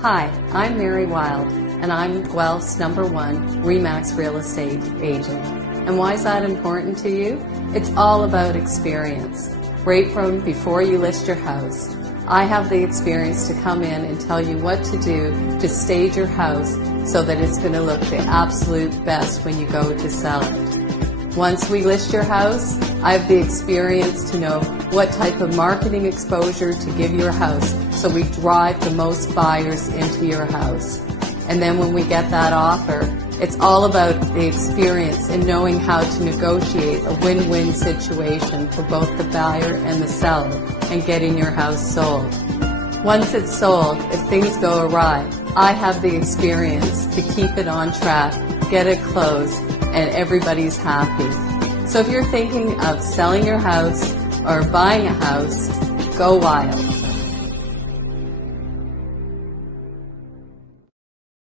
Hi, I'm Mary Wild, and I'm Guelph's #1 RE/MAX real estate agent. And why is that important to you? It's all about experience. Right from before you list your house, I have the experience to come in and tell you what to do to stage your house so that it's going to look the absolute best when you go to sell it. Once we list your house, I have the experience to know what type of marketing exposure to give your house so we drive the most buyers into your house. And then when we get that offer, it's all about the experience in knowing how to negotiate a win-win situation for both the buyer and the seller and getting your house sold. Once it's sold, if things go awry, I have the experience to keep it on track, get it closed, and everybody's happy. So if you're thinking of selling your house or buying a house, go wild.